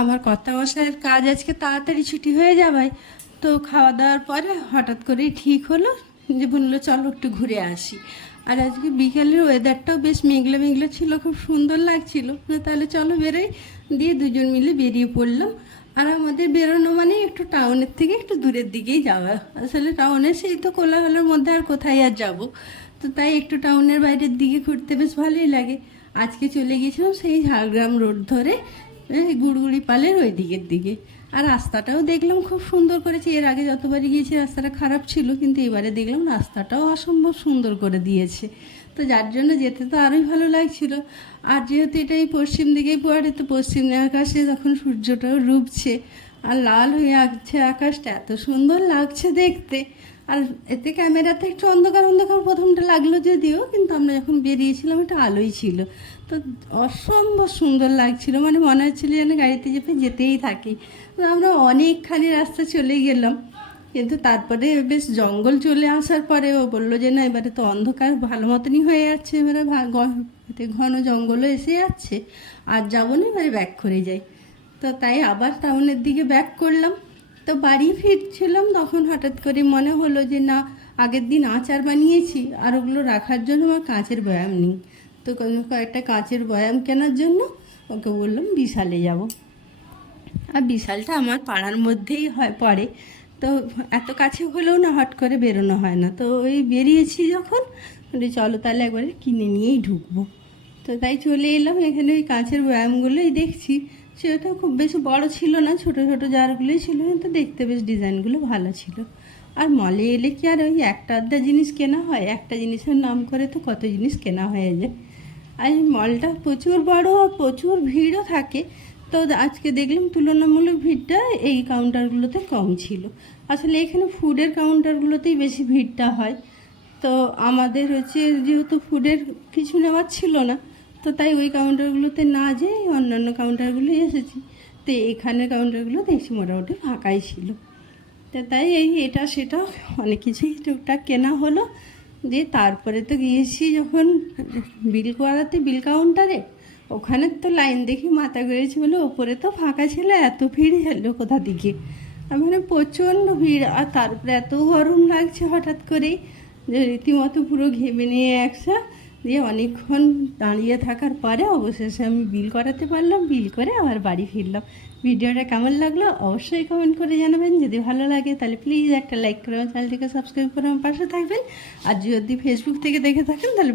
আমার কর্তামশাইয়ের কাজ আজকে তাড়াতাড়ি ছুটি হয়ে যাবে, তো খাওয়া দাওয়ার পরে হঠাৎ করেই ঠিক হলো যে বললো চলো একটু ঘুরে আসি। আর আজকে বিকেলের ওয়েদারটাও বেশ মেঘলা মেঘলা ছিল, খুব সুন্দর লাগছিল। তাহলে চলো বেরোই, দিয়ে দুজন মিলে বেরিয়ে পড়লাম। আর আমাদের বেরোনো মানে একটু টাউনের থেকে একটু দূরের দিকেই যাওয়া। আসলে টাউনে সেই তো কোলাহলের মধ্যে আর কোথায় আর যাব, তো তাই একটু টাউনের বাইরের দিকে ঘুরতে বেশ ভালোই লাগে। আজকে চলে গিয়েছিলাম সেই ঝাড়গ্রাম রোড ধরে গুড়গুড়ি পালের ওই দিকের দিকে। আর রাস্তাটাও দেখলাম খুব সুন্দর করেছে। এর আগে যতবারই গিয়েছি রাস্তাটা খারাপ ছিল, কিন্তু এবারে দেখলাম রাস্তাটাও অসম্ভব সুন্দর করে দিয়েছে, তো যার জন্য যেতে তো আরোই ভালো লাগছিল। আর যেহেতু এটা এই পশ্চিম দিকেই পড়ে, তো পশ্চিম আকাশে যখন সূর্যটাও ডুবছে আর লাল হয়ে আসছে আকাশটা, এত সুন্দর লাগছে দেখতে। আর এতে ক্যামেরাতে একটু অন্ধকার অন্ধকার প্রথমটা লাগলো যদিও, কিন্তু আমরা যখন বেরিয়েছিলাম একটা আলোই ছিল, তো অসম্ভব সুন্দর লাগছিল। মানে মনে হচ্ছিল যেন গাড়িতে চেপে যেতেই থাকি। তো আমরা অনেকখানি রাস্তা চলে গেলাম, কিন্তু তারপরে বেশ জঙ্গল চলে আসার পরে ও বললো যে না, এবারে তো অন্ধকার ভালো মতনই হয়ে যাচ্ছে, এবারে ঘন জঙ্গলও এসে যাচ্ছে, আর যাবো না, এবারে ব্যাক করে যাই। তো তাই আবার টাউনের দিকে ব্যাক করলাম। তো বাড়ি ফিরছিলাম, তখন হঠাৎ করে মনে হলো যে না, আগের দিন আচার বানিয়েছি আর ওগুলো রাখার জন্য আমার কাঁচের বয়াম নেই। তো কয়েকটা কাঁচের বয়াম কেনার জন্য ওকে বললাম বিশালে যাব। আর বিশালটা আমার পাড়ার মধ্যেই পড়ে, তো এত কাছে হলেও না হট করে বেরোনো হয় না। তো ওই বেরিয়েছি যখন, চলো তাহলে একবারে কিনে নিয়েই ঢুকবো। তো তাই চলে এলাম এখানে। ওই কাঁচের ব্যায়ামগুলোই দেখছি, সেটা খুব বেশি বড় ছিল না, ছোট ছোট জারগুলোই ছিল, কিন্তু দেখতে বেশ ডিজাইনগুলো ভালো ছিল। আর মলে এলে কি আর ওই একটা আধটা জিনিস কেনা হয়? একটা জিনিসের নাম করে তো কত জিনিস কেনা হয়ে যায়। আর এই মলটা প্রচুর বড় আর প্রচুর ভিড়ও থাকে। তো আজকে দেখলাম তুলনামূলক ভিড়টা এই কাউন্টারগুলোতে কম ছিল। আসলে এখানে ফুডের কাউন্টারগুলোতেই বেশি ভিড়টা হয়। তো আমাদের হচ্ছে যেহেতু ফুডের কিছু নেওয়ার ছিল না, তো তাই ওই কাউন্টারগুলোতে না যেয়ে অন্যান্য কাউন্টারগুলোই এসেছি। তো এখানের কাউন্টারগুলো দেখছি মোটামুটি ফাঁকাই ছিল। তো তাই এটা সেটা অনেক কিছুই টুকটাক কেনা হলো। দিয়ে তারপরে তো গিয়েছি যখন বিল করাতে বিল কাউন্টারে, ওখানে তো লাইন দেখি মাথা ঘুরেছি, বলে ওপরে তো ফাঁকা ছিল, এত ভিড় এলো কোথা দিকে। মানে প্রচণ্ড ভিড়, আর তারপরে এত গরম লাগছে হঠাৎ করেই যে রীতিমতো পুরো ঘেমে নিয়ে একসা। দিয়ে অনেকক্ষণ দাঁড়িয়ে থাকার পরে অবশেষে আমি বিল করাতে পারলাম, বিল করে আবার বাড়ি ফিরলাম। ভিডিওটা কেমন লাগলো অবশ্যই কমেন্ট করে জানাবেন। যদি ভালো লাগে তাহলে প্লিজ একটা লাইক করে আমার চ্যানেলটিকে সাবস্ক্রাইব করে আমার পাশে থাকবেন। আর যদি ফেসবুক থেকে দেখে থাকেন তাহলে